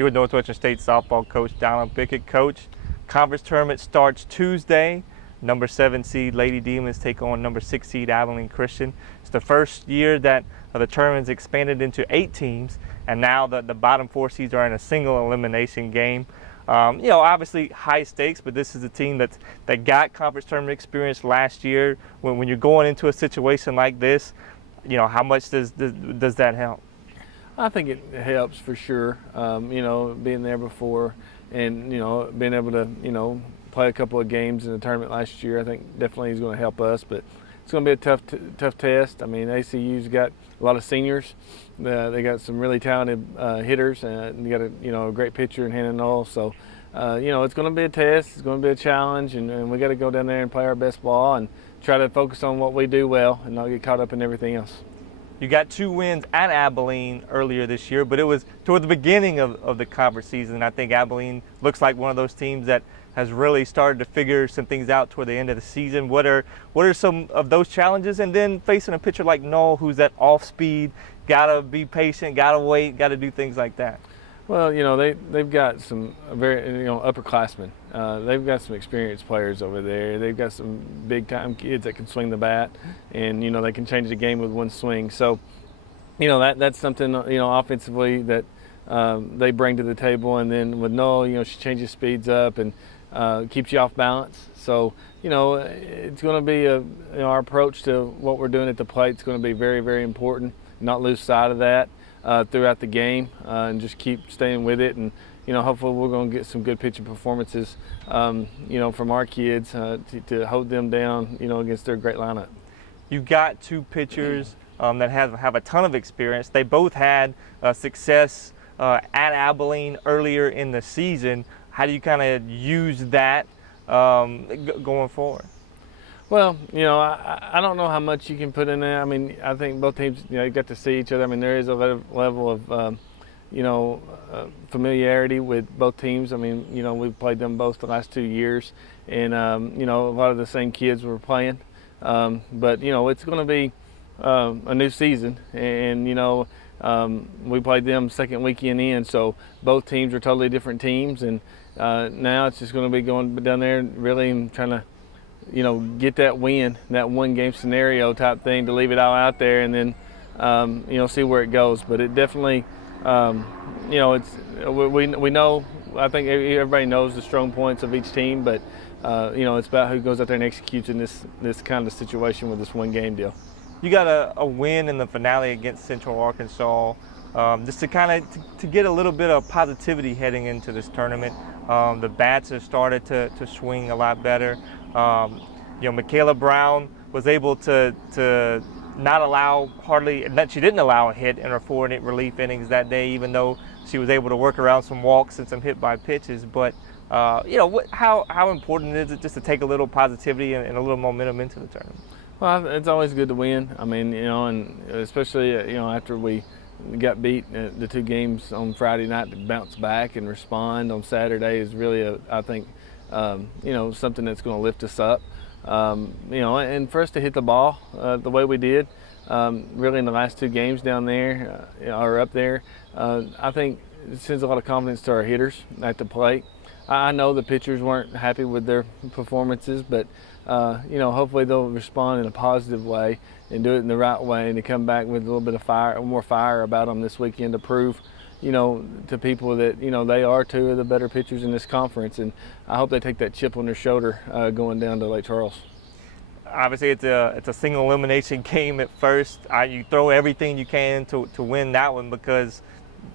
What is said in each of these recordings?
Here with Northwestern State softball coach Donald Pickett. Coach, conference tournament starts Tuesday. Number 7 seed Lady Demons take on number 6 seed Abilene Christian. It's the first year that the tournament's expanded into 8 teams, and now the bottom 4 seeds are in a single elimination game. Obviously high stakes, but this is a team that got conference tournament experience last year. When you're going into a situation like this, how much does that help? I think it helps for sure. Being there before and, being able to, play a couple of games in the tournament last year, I think definitely is going to help us. But it's going to be a tough test. I mean, ACU's got a lot of seniors. They got some really talented hitters, and they got a great pitcher in Hannah Knoll. So, it's going to be a test. It's going to be a challenge, and we got to go down there and play our best ball and try to focus on what we do well and not get caught up in everything else. You got 2 wins at Abilene earlier this year, but it was toward the beginning of the conference season. I think Abilene looks like one of those teams that has really started to figure some things out toward the end of the season. What are some of those challenges? And then facing a pitcher like Knoll, who's at off speed, gotta be patient, gotta wait, gotta do things like that. Well, they've got some very upperclassmen. They've got some experienced players over there. They've got some big time kids that can swing the bat, and they can change the game with one swing. So, that's something offensively that they bring to the table. And then with Knoll, she changes speeds up and keeps you off balance. So, it's going to be our approach to what we're doing at the plate is going to be very, very important. Not lose sight of that throughout the game, and just keep staying with it. And hopefully we're going to get some good pitching performances, from our kids to hold them down, against their great lineup. You got 2 pitchers that have a ton of experience. They both had success at Abilene earlier in the season. How do you kind of use that going forward? Well, I don't know how much you can put in there. I mean, I think both teams, got to see each other. I mean, there is a level of, familiarity with both teams. I mean, we've played them both the last 2 years, and, a lot of the same kids were playing. But, it's going to be a new season, and, we played them second weekend in, so both teams are totally different teams, and now it's just going to be going down there really and trying to, get that win, that one game scenario type thing to leave it all out there and then, see where it goes. But it definitely, it's we know, I think everybody knows the strong points of each team, but, it's about who goes out there and executes in this kind of situation with this one game deal. You got a win in the finale against Central Arkansas, just to kind of to get a little bit of positivity heading into this tournament. The bats have started to swing a lot better. Michaela Brown was able to not allow she didn't allow a hit in her 4 relief innings that day, even though she was able to work around some walks and some hit by pitches. But how important is it just to take a little positivity and a little momentum into the tournament? Well, it's always good to win. I mean, and especially after we got beat the 2 games on Friday night, to bounce back and respond on Saturday is really I think something that's going to lift us up. And for us to hit the ball the way we did, really in the last 2 games down there or up there, I think it sends a lot of confidence to our hitters at the plate. I know the pitchers weren't happy with their performances, but hopefully they'll respond in a positive way and do it in the right way, and to come back with a little bit of more fire about them this weekend to prove, to people that, they are 2 of the better pitchers in this conference. And I hope they take that chip on their shoulder going down to Lake Charles. Obviously, it's a single elimination game at first. You throw everything you can to win that one, because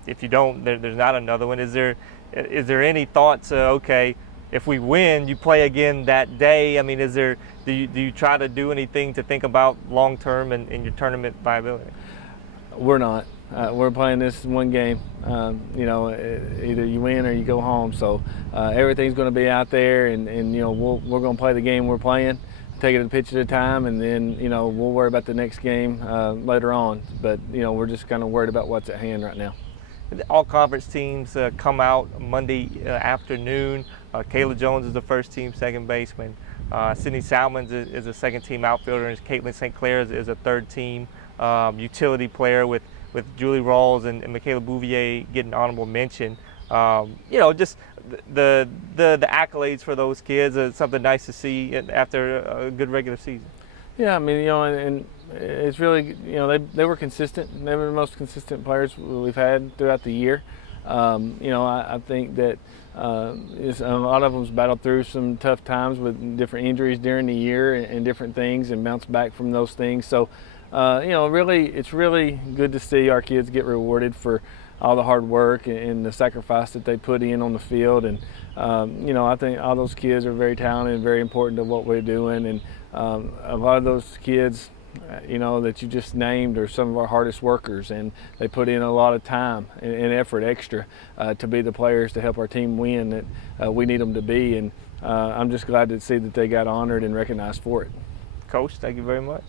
if you don't, there's not another one. Is there any thoughts? Okay, if we win, you play again that day. I mean, do you try to do anything to think about long term in your tournament viability? We're not. We're playing this one game. Either you win or you go home. So everything's going to be out there, and we're going to play the game we're playing, take it a pitch at a time, and then we'll worry about the next game later on. But we're just kind of worried about what's at hand right now. All conference teams come out Monday afternoon. Kayla Jones is the first team second baseman. Sydney Salmons is a second team outfielder, and Caitlin St. Clair is a third team utility player with Julie Rawls and Michaela Bouvier getting honorable mention. Just the accolades for those kids is something nice to see after a good regular season. Yeah, I mean, and it's really, they were consistent. They were the most consistent players we've had throughout the year. I think that a lot of them's battled through some tough times with different injuries during the year and different things, and bounced back from those things. So, really, it's really good to see our kids get rewarded for all the hard work and the sacrifice that they put in on the field. And I think all those kids are very talented and very important to what we're doing. And a lot of those kids, that you just named are some of our hardest workers, and they put in a lot of time and effort extra to be the players to help our team win that we need them to be. And I'm just glad to see that they got honored and recognized for it. Coach, thank you very much.